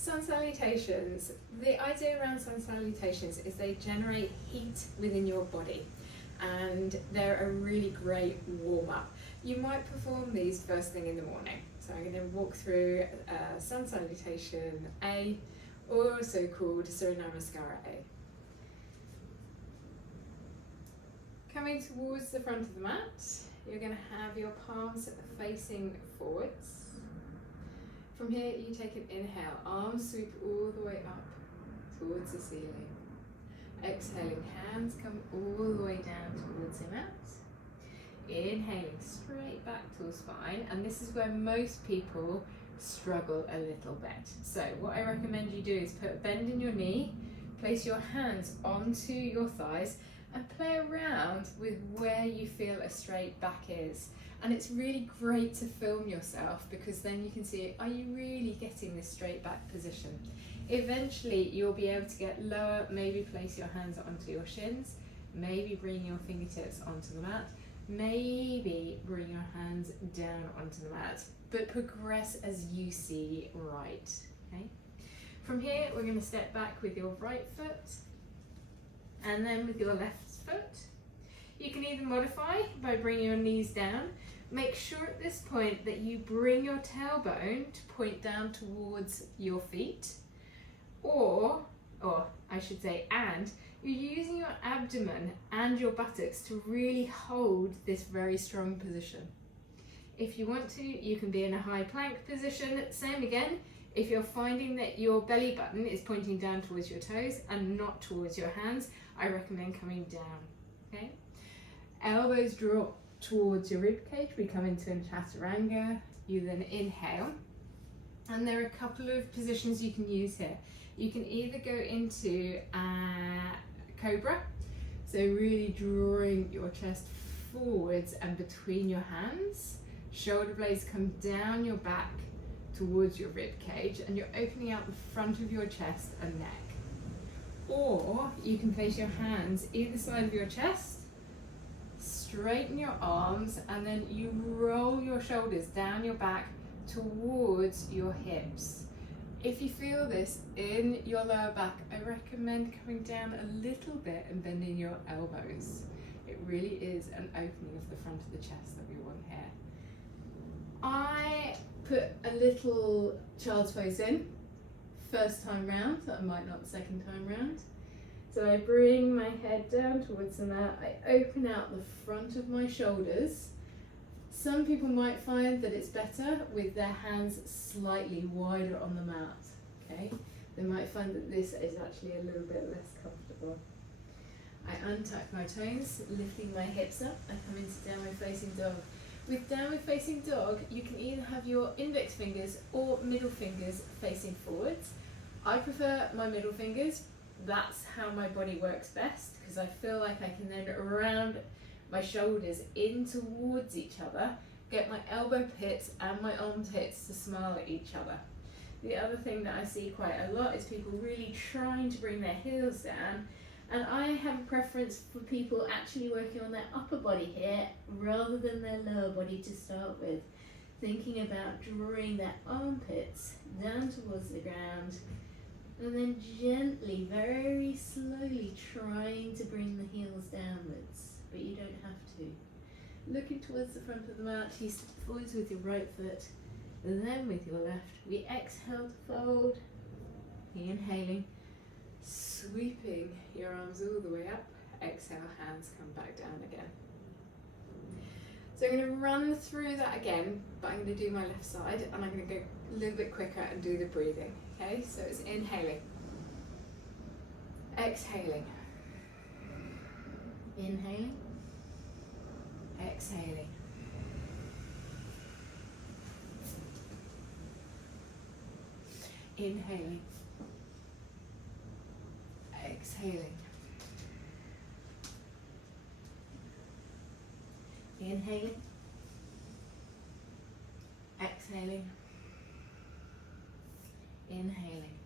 Sun salutations. The idea around sun salutations is they generate heat within your body, and they're a really great warm-up. You might perform these first thing in the morning. So I'm going to walk through sun salutation A, also called Surya Namaskar A. Coming towards the front of the mat, you're going to have your palms facing forwards. From here, you take an inhale, arms sweep all the way up towards the ceiling. Exhaling, hands come all the way down towards your mat. Inhaling, straight back to the spine, and this is where most people struggle a little bit. So what I recommend you do is put a bend in your knee, place your hands onto your thighs, and play around with where you feel a straight back is. And it's really great to film yourself, because then you can see, are you really getting this straight back position? Eventually you'll be able to get lower, maybe place your hands onto your shins, maybe bring your fingertips onto the mat, maybe bring your hands down onto the mat, but progress as you see right. Okay. From here, we're going to step back with your right foot, and then with your left foot. You can either modify by bringing your knees down. Make sure at this point that you bring your tailbone to point down towards your feet, or I should say, and you're using your abdomen and your buttocks to really hold this very strong position. If you want to, you can be in a high plank position. Same again, if you're finding that your belly button is pointing down towards your toes and not towards your hands, I recommend coming down. Okay? Elbows drop towards your rib cage. We come into a Chaturanga. You then inhale, and there are a couple of positions you can use here. You can either go into Cobra, so really drawing your chest forwards and between your hands. Shoulder blades come down your back towards your rib cage, and you're opening out the front of your chest and neck. Or you can place your hands either side of your chest, straighten your arms, and then you roll your shoulders down your back towards your hips. If you feel this in your lower back, I recommend coming down a little bit and bending your elbows. It really is an opening of the front of the chest that we want here. I put a little child's pose in, first time round, so I might not the second time round. So I bring my head down towards the mat, I open out the front of my shoulders. Some people might find that it's better with their hands slightly wider on the mat, okay? They might find that this is actually a little bit less comfortable. I untuck my toes, lifting my hips up, I come into downward facing dog. With downward facing dog, you can either have your index fingers or middle fingers facing forwards. I prefer my middle fingers. That's how my body works best, because I feel like I can then round my shoulders in towards each other, get my elbow pits and my armpits to smile at each other. The other thing that I see quite a lot is people really trying to bring their heels down, and I have a preference for people actually working on their upper body here rather than their lower body to start with. Thinking about drawing their armpits down towards the ground, and then gently, very slowly trying to bring the heels downwards, but you don't have to. Looking towards the front of the mat, you step forwards with your right foot, and then with your left. We exhale to fold, inhaling, sweeping your arms all the way up. Exhale, hands come back down again. So I'm going to run through that again, but I'm going to do my left side, and I'm going to go a little bit quicker and do the breathing. Okay, so it's inhaling, exhaling, inhaling, exhaling, inhaling, exhaling, inhaling, exhaling, inhaling,